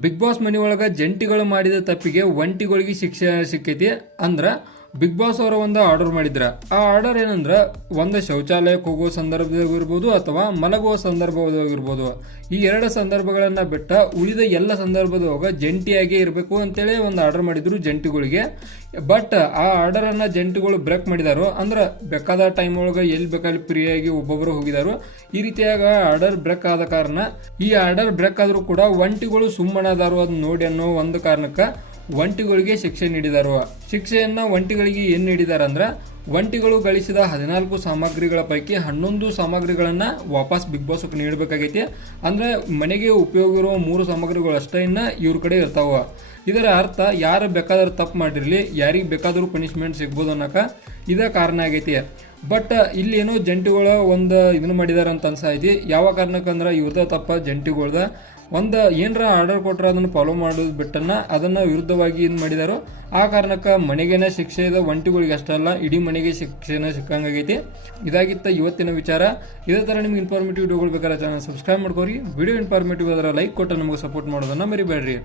Big boss ಮನೆ ಒಳಗೆ ಜಂಟಿಗಳು ಮಾಡಿದ ತಪ್ಪಿಗೆ ಒಂಟಿಗಳಿಗೆ ಶಿಕ್ಷೆ ಸಿಕ್ಕೈತಿ ಅಂದ್ರ ಬಿಗ್ ಬಾಸ್ ಅವರ ಒಂದು ಆರ್ಡರ್ ಮಾಡಿದ್ರ. ಆ ಆರ್ಡರ್ ಏನಂದ್ರ, ಒಂದು ಶೌಚಾಲಯಕ್ಕೆ ಹೋಗುವ ಸಂದರ್ಭದಾಗಿರ್ಬೋದು ಅಥವಾ ಮಲಗುವ ಸಂದರ್ಭದಾಗಿರ್ಬೋದು. ಈ ಎರಡು ಸಂದರ್ಭಗಳನ್ನ ಬಿಟ್ಟ ಉಳಿದ ಎಲ್ಲ ಸಂದರ್ಭದಾಗ ಜಂಟಿಯಾಗಿ ಇರಬೇಕು ಅಂತೇಳಿ ಒಂದು ಆರ್ಡರ್ ಮಾಡಿದ್ರು ಜಂಟಿಗಳಿಗೆ. ಬಟ್ ಆ ಆರ್ಡರ್ ಅನ್ನ ಜಂಟಿಗಳು ಬ್ರೇಕ್ ಮಾಡಿದಾರು, ಅಂದ್ರೆ ಬೇಕಾದ ಟೈಮ್ ಒಳಗೆ ಎಲ್ಲಿ ಬೇಕಾದಲ್ಲಿ ಫ್ರೀಯಾಗಿ ಒಬ್ಬೊಬ್ಬರು ಹೋಗಿದಾರು, ಈ ರೀತಿಯಾಗ ಆರ್ಡರ್ ಬ್ರೇಕ್ ಆದ ಕಾರಣ ಈ ಆರ್ಡರ್ ಬ್ರೇಕ್ ಆದ್ರೂ ಕೂಡ ಒಂಟಿಗಳು ಸುಮ್ಮನಾದಾರು ಅದನ್ನ ನೋಡಿ ಅನ್ನೋ ಒಂದು ಕಾರಣಕ್ಕ ಒಂಟಿಗಳಿಗೆ ಶಿಕ್ಷೆ ನೀಡಿದರು. ಶಿಕ್ಷೆಯನ್ನ ಒಂಟಿಗಳಿಗೆ ಏನು ನೀಡಿದಾರ ಅಂದ್ರ ಒಂಟಿಗಳು ಗಳಿಸಿದ ಹದಿನಾಲ್ಕು ಸಾಮಗ್ರಿಗಳ ಪೈಕಿ ಹನ್ನೊಂದು ಸಾಮಗ್ರಿಗಳನ್ನ ವಾಪಸ್ ಬಿಗ್ ಬಾಸ್ ನೀಡಬೇಕಾಗೈತಿ. ಅಂದ್ರೆ ಮನೆಗೆ ಉಪಯೋಗ ಇರುವ ಮೂರು ಸಾಮಗ್ರಿಗಳು ಅಷ್ಟೇ ಇನ್ನ ಇವ್ರ ಕಡೆ ಇರ್ತಾವ. ಇದರ ಅರ್ಥ, ಯಾರು ಬೇಕಾದ್ರೂ ತಪ್ಪು ಮಾಡಿರಲಿ, ಯಾರಿಗೆ ಬೇಕಾದರೂ ಪನಿಷ್ಮೆಂಟ್ ಸಿಗ್ಬೋದು ಅನ್ನಕ ಇದ ಕಾರಣ ಆಗೈತಿ. ಬಟ್ ಇಲ್ಲಿ ಏನು ಜಂಟಿಗಳ ಒಂದು ಇದನ್ನು ಮಾಡಿದಾರ ಅಂತ ಅನ್ಸೈತಿ ಯಾವ ಕಾರಣಕ್ಕಂದ್ರೆ ಇವ್ರದ ತಪ್ಪ, ಜಂಟಿಗಳ್ದ. ಒಂದು ಏನರ ಆರ್ಡರ್ ಕೊಟ್ರೆ ಅದನ್ನು ಫಾಲೋ ಮಾಡೋದು ಬಿಟ್ಟನ್ನ ಅದನ್ನ ವಿರುದ್ಧವಾಗಿ ಏನು ಮಾಡಿದಾರೋ. ಆ ಕಾರಣಕ್ಕೆ ಮನೆಗೇನೆ ಶಿಕ್ಷೆ ಇದೆ ಒಂಟಿಗಳಿಗೆ ಅಷ್ಟಲ್ಲ ಇಡೀ ಮನೆಗೆ ಶಿಕ್ಷೆನ ಸಿಕ್ಕಂಗಾಗೈತಿ ಇದಾಗಿತ್ತ ಇವತ್ತಿನ ವಿಚಾರ. ಇದೇ ಥರ ನಿಮ್ಗೆ ಇನ್ಫಾರ್ಮೇಟಿವ್ ವಿಡಿಯೋಗಳು ಬೇಕಾದ್ರೆ ಚಾನಲ್ ಸಬ್ಸ್ಕ್ರೈಬ್ ಮಾಡ್ಕೋರಿ. ವಿಡಿಯೋ ಇನ್ಫಾರ್ಮೇಟಿವ್ ಅದರ ಲೈಕ್ ಕೊಟ್ಟು ನಮಗೆ ಸಪೋರ್ಟ್ ಮಾಡೋದನ್ನ ಮರಿಬೇಡ್ರಿ.